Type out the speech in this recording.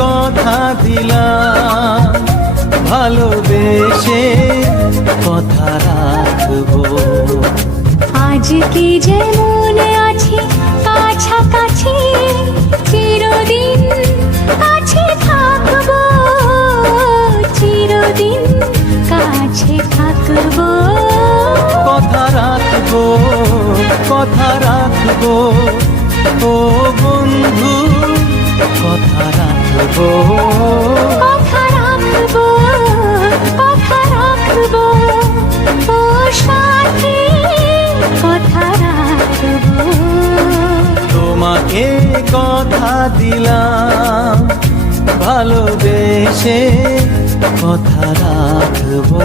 কথা দিলাম, ভালোবেসে কথা রাখবো। আজকে যেমন আছি কাছাকাছি, চিরদিন কাছে থাকবো, চিরদিন কাছে থাকবো। কথা রাখবো, কথা রাখবো, ও বন্ধু কথা রাখবো। কথা রাখবো, কথা রাখবো, ও সাথী কথা রাখবো। তোমাকে কথা দিলাম, ভালোবেসে কথা রাখবো।